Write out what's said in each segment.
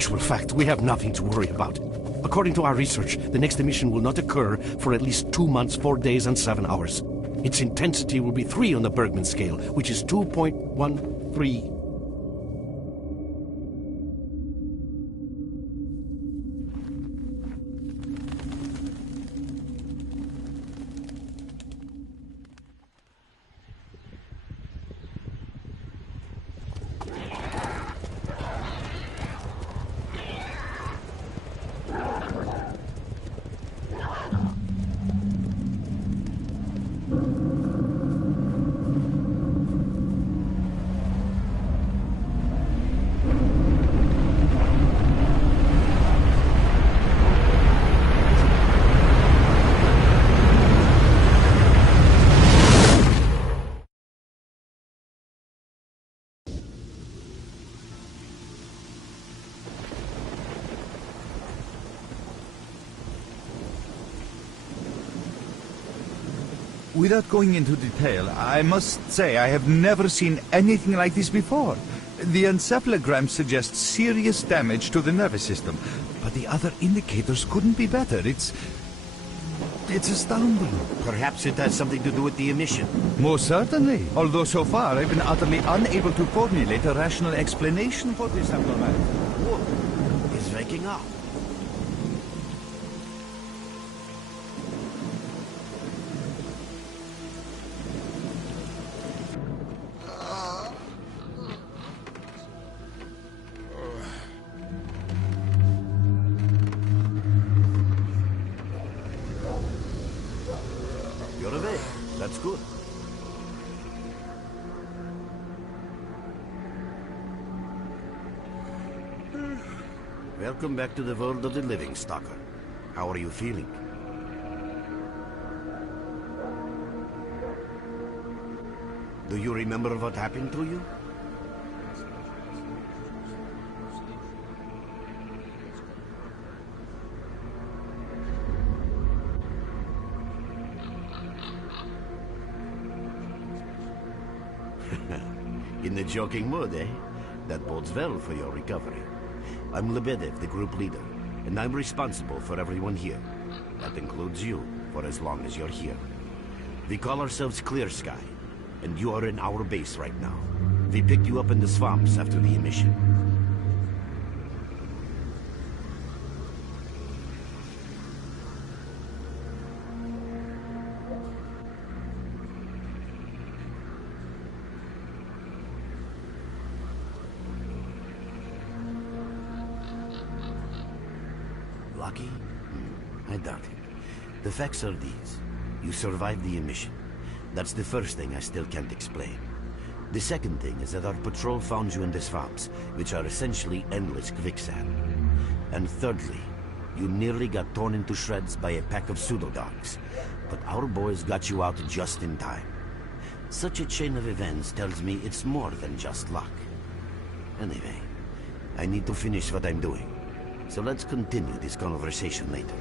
actual fact, we have nothing to worry about. According to our research, the next emission will not occur for at least 2 months, 4 days, and 7 hours. Its intensity will be 3 on the Bergman scale, which is 2.13. Without going into detail, I must say I have never seen anything like this before. The encephalogram suggests serious damage to the nervous system, but the other indicators couldn't be better. It's astounding. Perhaps it has something to do with the emission. Most certainly. Although so far I've been utterly unable to formulate a rational explanation for this abnormality. Wood is waking up. You're awake. That's good. Welcome back to the world of the living, S.Ta.L.K.E.R. How are you feeling? Do you remember what happened to you? In the joking mood, eh? That bodes well for your recovery. I'm Lebedev, the group leader, and I'm responsible for everyone here. That includes you, for as long as you're here. We call ourselves Clear Sky, and you are in our base right now. We picked you up in the swamps after the emission. Lucky? I doubt it. The facts are these. You survived the emission. That's the first thing I still can't explain. The second thing is that our patrol found you in the swamps, which are essentially endless quicksand. And thirdly, you nearly got torn into shreds by a pack of pseudo-dogs. But our boys got you out just in time. Such a chain of events tells me it's more than just luck. Anyway, I need to finish what I'm doing. So let's continue this conversation later.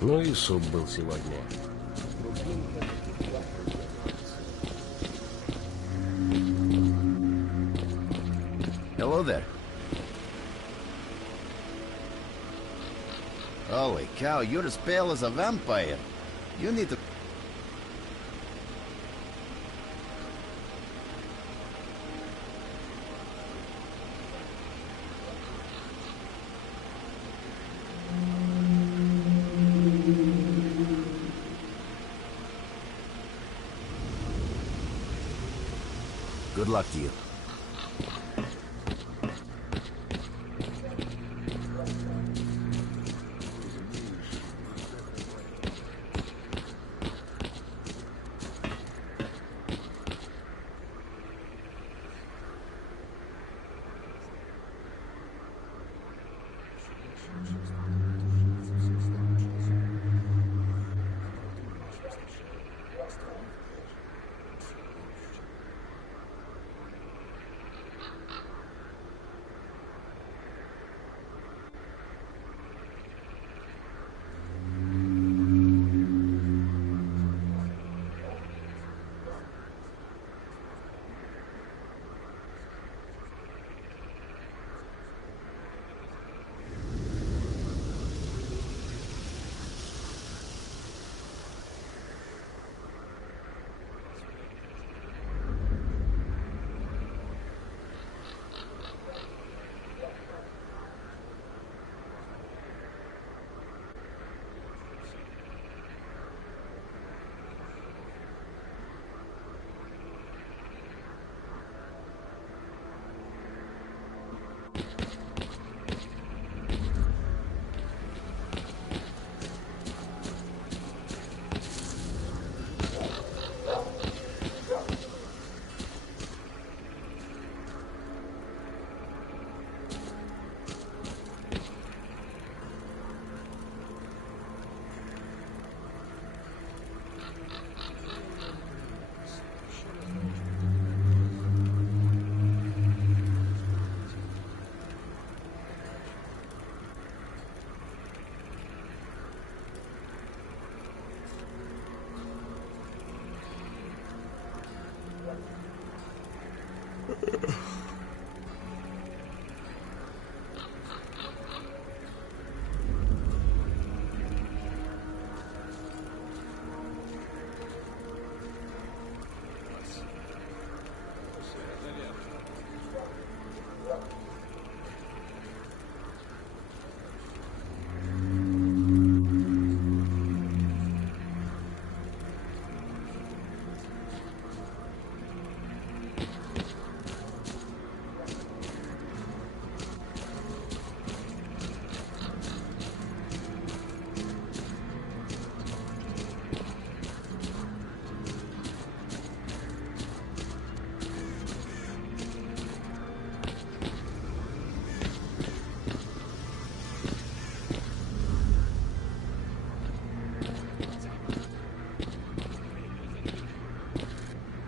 Ну и суп был сегодня. Hello there. Holy cow, you're as pale as a vampire. You need to... Good luck to you.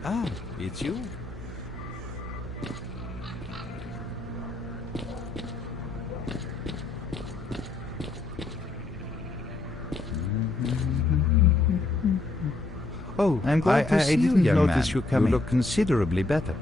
Ah, it's you. Oh, I'm glad to see you, didn't young notice man. you coming. You look considerably better.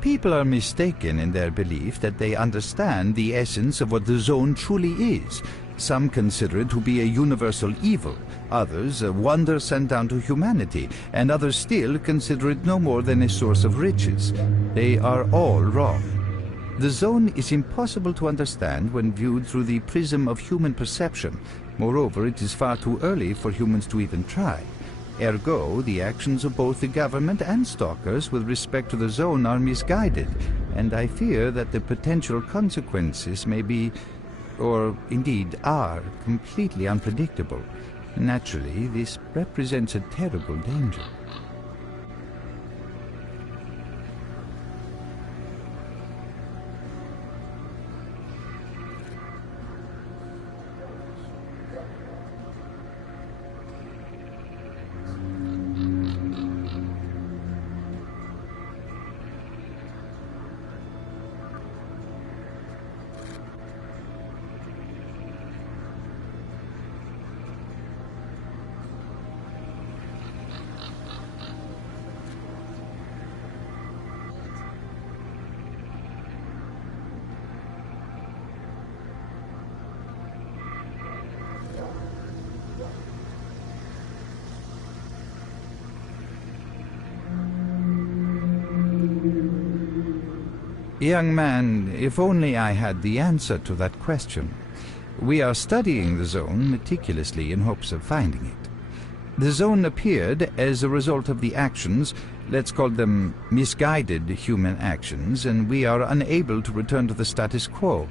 People are mistaken in their belief that they understand the essence of what the Zone truly is. Some consider it to be a universal evil, others a wonder sent down to humanity, and others still consider it no more than a source of riches. They are all wrong. The Zone is impossible to understand when viewed through the prism of human perception. Moreover, it is far too early for humans to even try. Ergo, the actions of both the government and stalkers with respect to the Zone are misguided, and I fear that the potential consequences may be, or indeed are, completely unpredictable. Naturally, this represents a terrible danger. Young man, if only I had the answer to that question. We are studying the zone meticulously in hopes of finding it. The zone appeared as a result of the actions, let's call them misguided human actions, and we are unable to return to the status quo.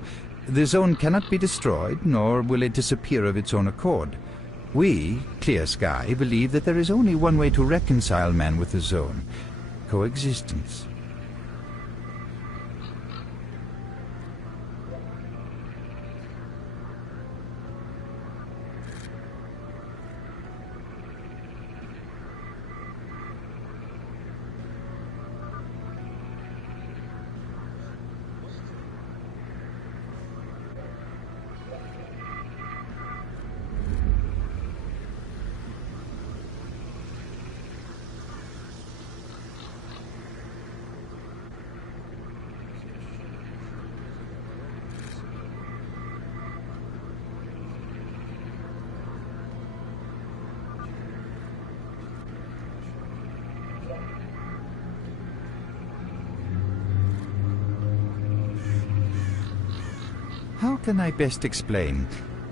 The zone cannot be destroyed, nor will it disappear of its own accord. We, Clear Sky, believe that there is only one way to reconcile man with the zone: coexistence. How can I best explain?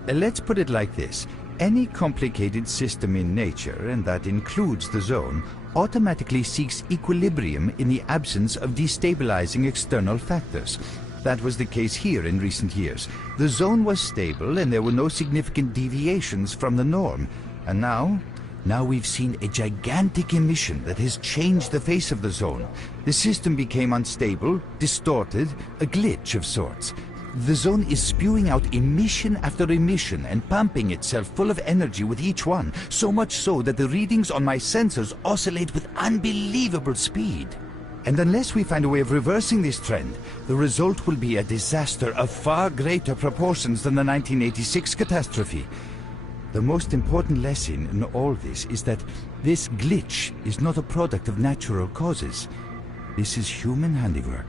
Let's put it like this. Any complicated system in nature, and that includes the zone, automatically seeks equilibrium in the absence of destabilizing external factors. That was the case here in recent years. The zone was stable and there were no significant deviations from the norm. And now we've seen a gigantic emission that has changed the face of the zone. The system became unstable, distorted, a glitch of sorts. The zone is spewing out emission after emission and pumping itself full of energy with each one, so much so that the readings on my sensors oscillate with unbelievable speed. And unless we find a way of reversing this trend, the result will be a disaster of far greater proportions than the 1986 catastrophe. The most important lesson in all this is that this glitch is not a product of natural causes. This is human handiwork.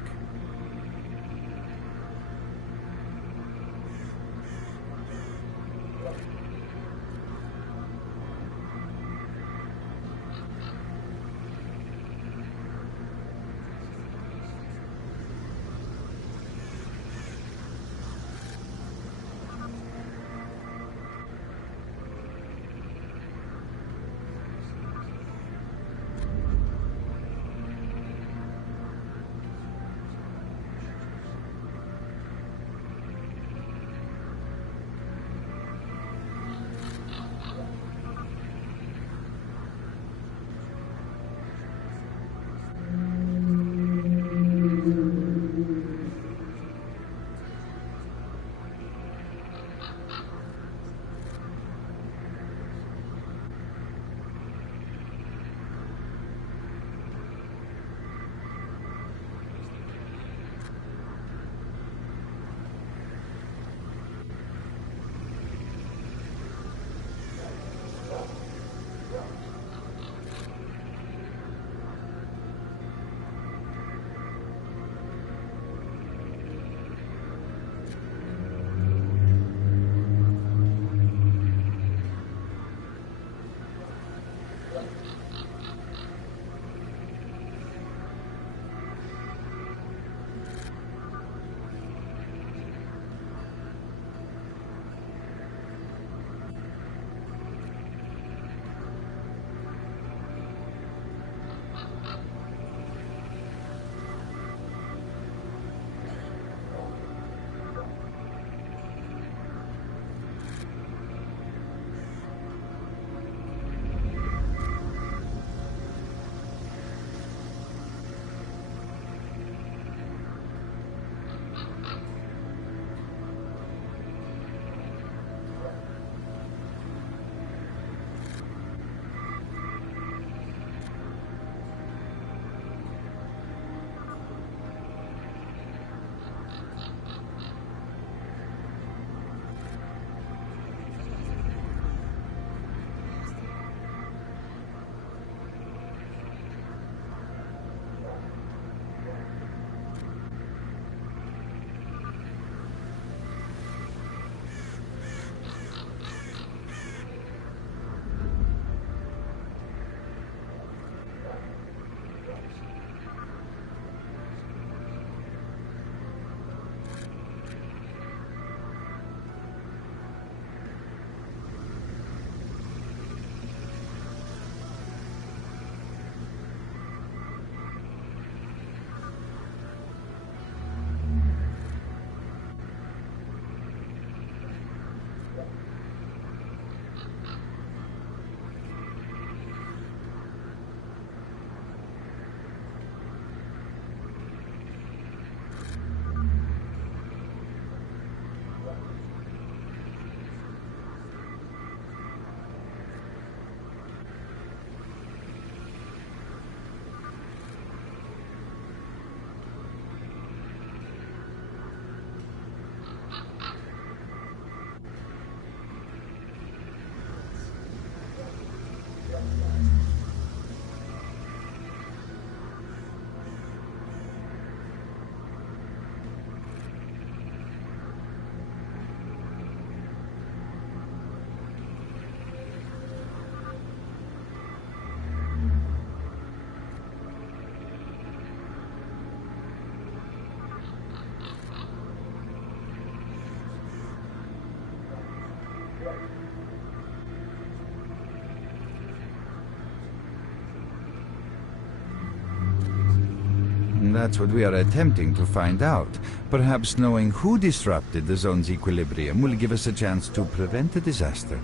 That's what we are attempting to find out. Perhaps knowing who disrupted the zone's equilibrium will give us a chance to prevent a disaster.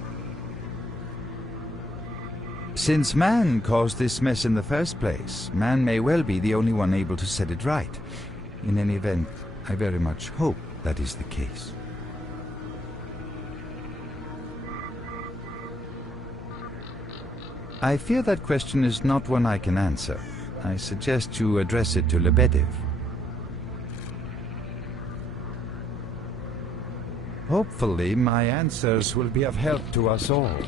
Since man caused this mess in the first place, man may well be the only one able to set it right. In any event, I very much hope that is the case. I fear that question is not one I can answer. I suggest you address it to Lebedev. Hopefully, my answers will be of help to us all.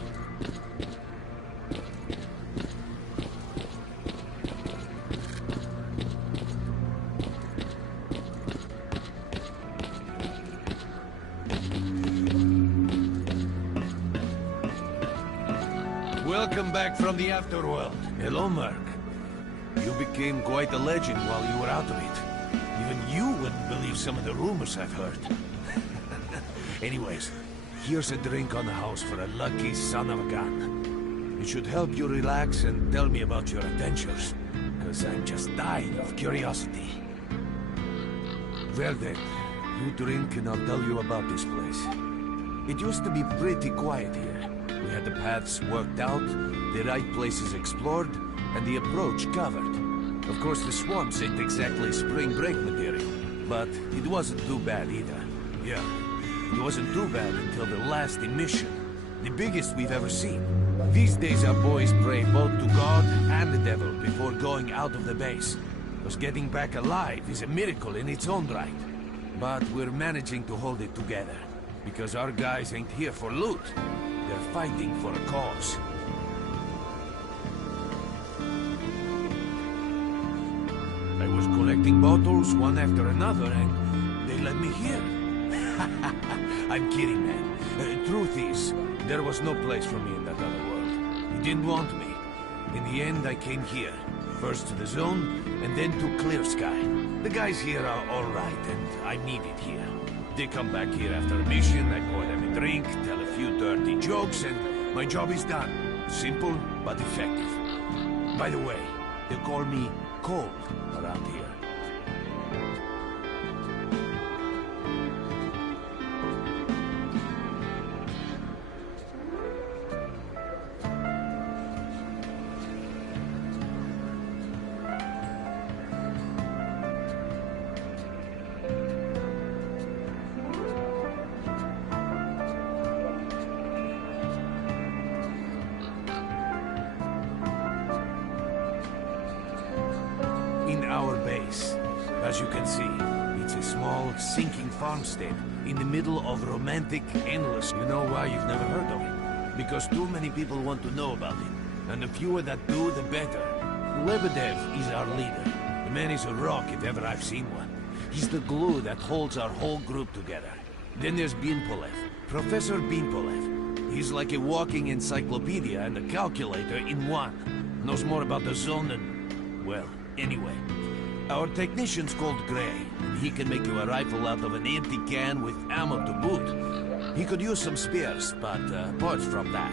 Welcome back from the afterworld. Hello, Mark. You became quite a legend while you were out of it. Even you wouldn't believe some of the rumors I've heard. Anyways, here's a drink on the house for a lucky son of a gun. It should help you relax and tell me about your adventures, because I'm just dying of curiosity. Well then, you drink and I'll tell you about this place. It used to be pretty quiet here. We had the paths worked out, the right places explored, and the approach covered. Of course, the swamps ain't exactly spring break material, but it wasn't too bad either. Yeah, it wasn't too bad until the last emission, the biggest we've ever seen. These days our boys pray both to God and the devil before going out of the base. Because getting back alive is a miracle in its own right. But we're managing to hold it together, because our guys ain't here for loot. They're fighting for a cause. I was collecting bottles one after another and they led me here. I'm kidding, man. Truth is, there was no place for me in that other world. He didn't want me. In the end, I came here. First to the zone, and then to Clear Sky. The guys here are alright, and I'm needed here. They come back here after a mission, I pour them a drink, tell a few dirty jokes, and my job is done. Simple, but effective. By the way, they call me Cold around here. In our base, as you can see, it's a small, sinking farmstead in the middle of romantic, endless. You know why you've never heard of it? Because too many people want to know about it, and the fewer that do, the better. Lebedev is our leader. The man is a rock if ever I've seen one. He's the glue that holds our whole group together. Then there's Binpolev, Professor Binpolev. He's like a walking encyclopedia and a calculator in one. Knows more about the zone than, well, anyway. Our technician's called Gray, and he can make you a rifle out of an empty can with ammo to boot. He could use some spares, but apart from that.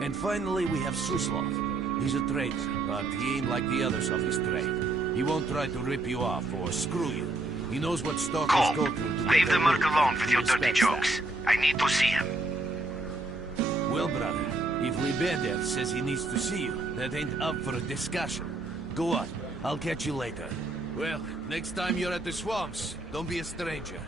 And finally, we have Suslov. He's a traitor, but he ain't like the others of his trade. He won't try to rip you off or screw you. He knows what stalkers go through to Leave get the merc their alone loot. with He your dirty respects jokes. that. I need to see him. Well, brother, if Lebedev says he needs to see you, that ain't up for a discussion. Go on, I'll catch you later. Well, next time you're at the swamps, don't be a stranger.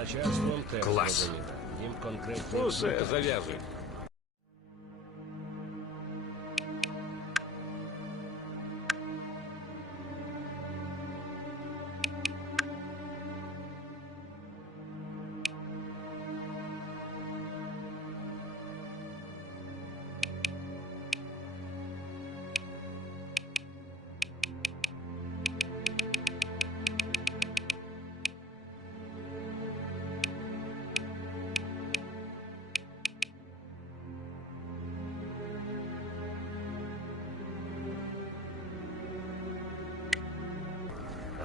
начальством теж Клас. зрозуміло. Їм конкретні... Усе, зав'язуй.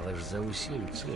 Але ж за усім цим